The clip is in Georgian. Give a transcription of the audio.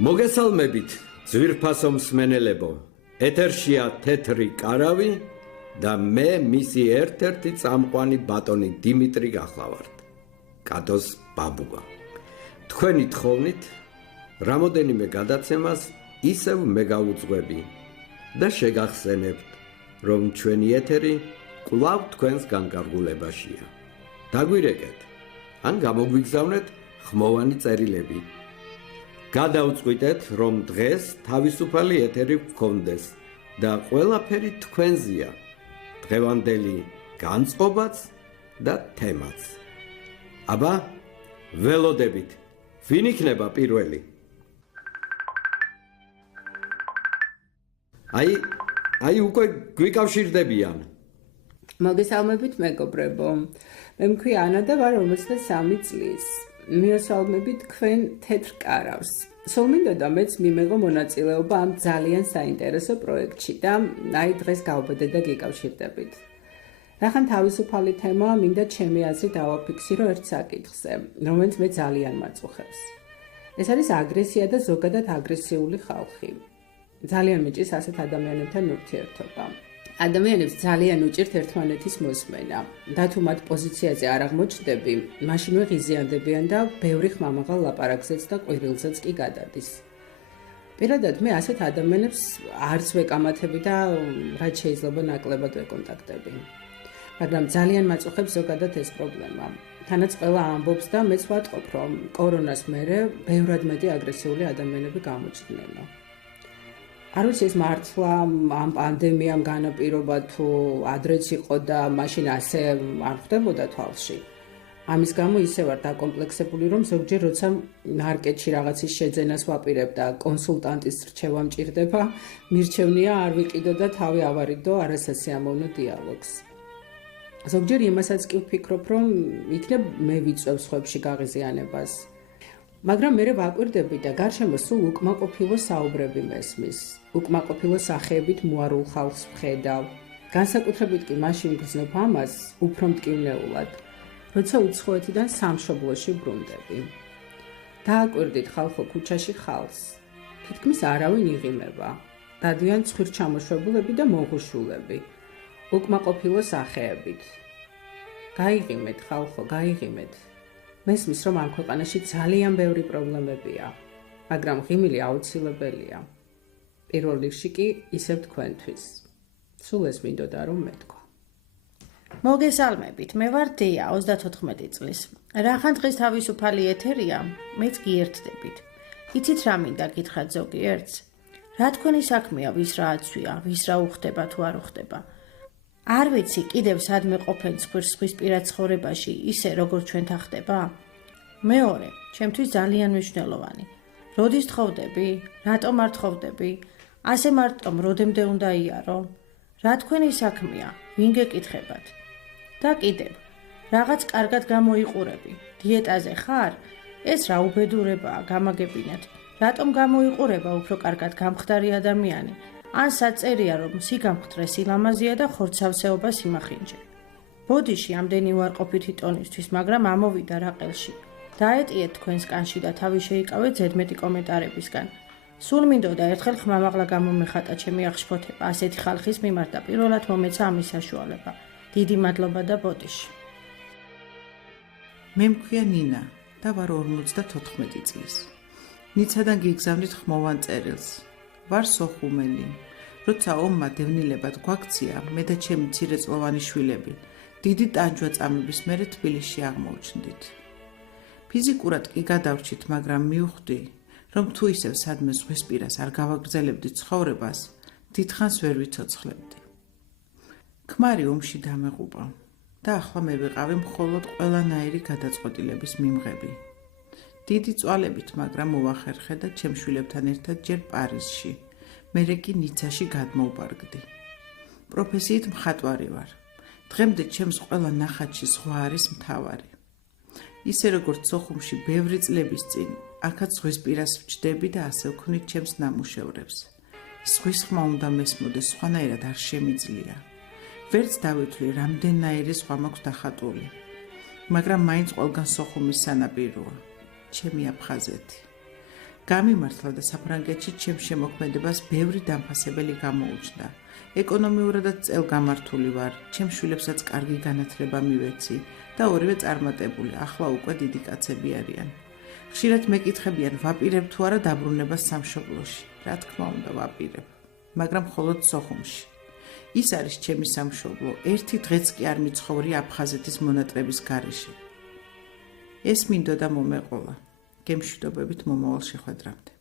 მოგესალმებით, ძვირფასო მსმენელებო. ეთერშია თეთრი კარავი და მე მისი ერთ-ერთი წამყვანი ბატონი დიმიტრი გახლავართ. კატოს ბაბუა. თქვენი თხოვნით რამოდენიმე გადაცემას ისევ მე გავუძღვები და შეგახსენებთ, რომ ჩვენი ეთერი კვლავ თქვენს განკარგულებაშია. დაგვირეკეთ, ან გამოგვიგზავნეთ ხმოვანი წერილები. გადავწყვიტეთ, რომ დღეს თავისუფალი ეთერი გქონდეს და ყველაფერი თქვენზეა, დღევანდელი განწყობაც და თემაც. აბა, ველოდებით, ვინ იქნება პირველი? აი უკვე გვიკავშირდებიან. მოგესალმებით მეგობრებო. მე მქვია ანა და ვარ 53 წლის. მიესალმებით თქვენ თეთრ კარავს. სულ მინდოდა მეც მიმეღო მონაწილეობა ამ ძალიან საინტერესო პროექტში და აი დღეს გავბედე და გიკავშირდებით. რახან თავისუფალი თემაა, მინდა ჩემი აზრით დავაფიქსირო ერთ საკითხზე, რომელიც მე ძალიან მაწუხებს. ეს არის აგრესია და ზოგადად აგრესიული ხალხი. ძალიან მიჭირს ასეთ ადამიანებთან ურთიერთობა. ადამიანებს ძალიან უჭირთ ერთმანეთის მოსმენა. და თუ მათ პოზიციაზე არ აღმოჩნდები, მაშინვე ღიზიანდებიან და ბევრი ხმამაღალ ლაპარაკზეც და ყვირილზეც კი გადადის. პირადად მე ასეთ ადამიანებს არც ვეკამათები და რაც შეიძლება ნაკლებად ვეკონტაქტები. მაგრამ ძალიან მაწუხებს ზოგადად ეს პრობლემა. თანაც ყველა ამბობს და მეც ვატყობ, რომ კორონას მერე ბევრად მეტი აგრესიული ადამიანები გამოჩნდნენ. არ ვიცი ეს მართლა ამ პანდემიამ განაპირობა თუ ადრეც იყო და მაშინ ასე არ ხდებოდა თვალში. ამის გამო ისე ვარ დაკომპლექსებული, რომ ზოგჯერ როცა მარკეტში რაღაცის შეძენას ვაპირებ და კონსულტანტის რჩევა მჭირდება, მირჩევნია არ ვიყიდო და თავი ავარიდო არასასიამოვნო დიალოგს. ზოგჯერ იმასაც კი ვფიქრობ, რომ იქნებ მე ვიწევ სხვებში გაღიზიანებას. მაგრამ მე ვაკვირდები და გარშემო სულ უკმაყოფილო საუბრები მესმის. უკმაყოფილო სახეებით მოარულ ხალხს ვხედავ. განსაკუთრებით კი მაშინ გრძნობ ამას უფრო მტკივნეულად, როცა უცხოეთიდან სამშობლოში ბრუნდები. დააკვირდით ხალხო ქუჩაში ხალხს. თითქმის არავინ იღიმება. დადიან ცხვირჩამოშვებულები და მოღუშულები. უკმაყოფილო სახეებით. გაიღიმეთ ხალხო, გაიღიმეთ. მესმის, რომ ამ ქვეყანაში ძალიან ბევრი პრობლემებია, მაგრამ ღიმილი აუცილებელია. პირველ რიგში კი ისევ თქვენთვის. სულ ეს მინდოდა რომ მეთქვა. მოგესალმებით, მე ვარ დია, 34 წლის. რახან დღეს თავისუფალი ეთერია, მეც გიერთდებით. იცით რა მინდა გითხრათ ზოგიერთს? რა თქვენი საქმეა, ვის რა აცვია, ვის რა უხდება თუ არ უხდება? არ ვიცი, კიდევ სადმე ყოფენ სხვისპირა ცხოვრებაში, ისე როგორც ჩვენთან ხდება? მეორე, ჩემთვის ძალიან მნიშვნელოვანი. როდის თხოვდები? რატომ არ თხოვდები? ასე მარტომ როდემდე უნდა იარო? რა თქვენი საქმეა? ვინ გეკითხებათ? და კიდევ, რაღაც კარგად გამოიყურები. დიეტაზე ხარ? ეს რა უბედურებაა, გამაგებინათ. რატომ გამოიყურება უფრო კარგად გამხდარი ადამიანი? ან საწერია, რომ სიგამხდრე სილამაზია და ხორცავსეობა სიმახინჯე. ბოდიში ამდენი უარყოფითი ტონისთვის, მაგრამ ამოვიდა რა ყელში. დაეტიეთ თქვენს კანში და თავი შეიკავეთ ზედმეტი კომენტარებისგან. სულ მინდოდა ერთხელ ხმამაღლა გამომეხატა ჩემი აღშფოთება ასეთი ხალხის მიმართ და პირველად მომეცა ამის საშუალება. დიდი მადლობა და ბოდიში. მე მქვია ნინა და ვარ 54 წლის. ნიცადან გიგზავნით ხმოვან წერილს. ვარ სოხუმელი. როცა ომმა დევნილებად გვაქცია, მე და ჩემი მცირეწლოვანი შვილები დიდი ტანჯვა-წამების მერე თბილისში აღმოჩნდით. ფიზიკურად კი გადავრჩით, მაგრამ მივხვდი, რომ თუ ისევ სადმე ზღვისპირას არ გავაგრძელებდი ცხოვრებას, დიდხანს ვერ ვიცოცხლებდი. ქმარი ომში დამეღუპა და ახლა მე ვიყავი მხოლოდ ყველანაირი გადაწყვეტილების მიმღები. დიდი წვალებით, მაგრამ მოვახერხე და ჩემ შვილებთან ერთად ჯერ პარიზში, მერე კი ნიცაში გადმოვბარგდი. პროფესიით მხატვარი ვარ. დღემდე ჩემს ყველა ნახატში ზღვა არის მთავარი. ისე როგორც სოხუმში ბევრი წლების წინ, აქაც ზღვისპირას ვჯდები და ასე ვქმნით ჩემს ნამუშევრებს. ზღვის ხმა უნდა მესმოდეს, სხვანაირად არ შემიძლია. ვერც დავითვლი, რამდენნაირი ზღვა მაქვს დახატული. მაგრამ მაინც ყველგან სოხუმის სანაპიროა. ჩემი აფხაზეთი. გამიმართლა და საფრანგეთში ჩემს შემოქმედებას ბევრი დამფასებელი გამოუჩნდა. ეკონომიურადაც წელგამართული ვარ, ჩემს შვილებსაც კარგი განათლება მივეცი და ორივე წარმატებული, ახლა უკვე დიდი კაცები არიან. ხშირად მეკითხებიან, ვაპირებ თუ არა დაბრუნებას სამშობლოში. რა თქმა უნდა, ვაპირებ, მაგრამ მხოლოდ სოხუმში. ის არის ჩემი სამშობლო, ერთი დღეც კი არ მიცხოვრია აფხაზეთის მონატრების გარეშე. ეს მინდოდა მომეყოლა. გემშვიდობებით მომავალ შეხვედრამდე.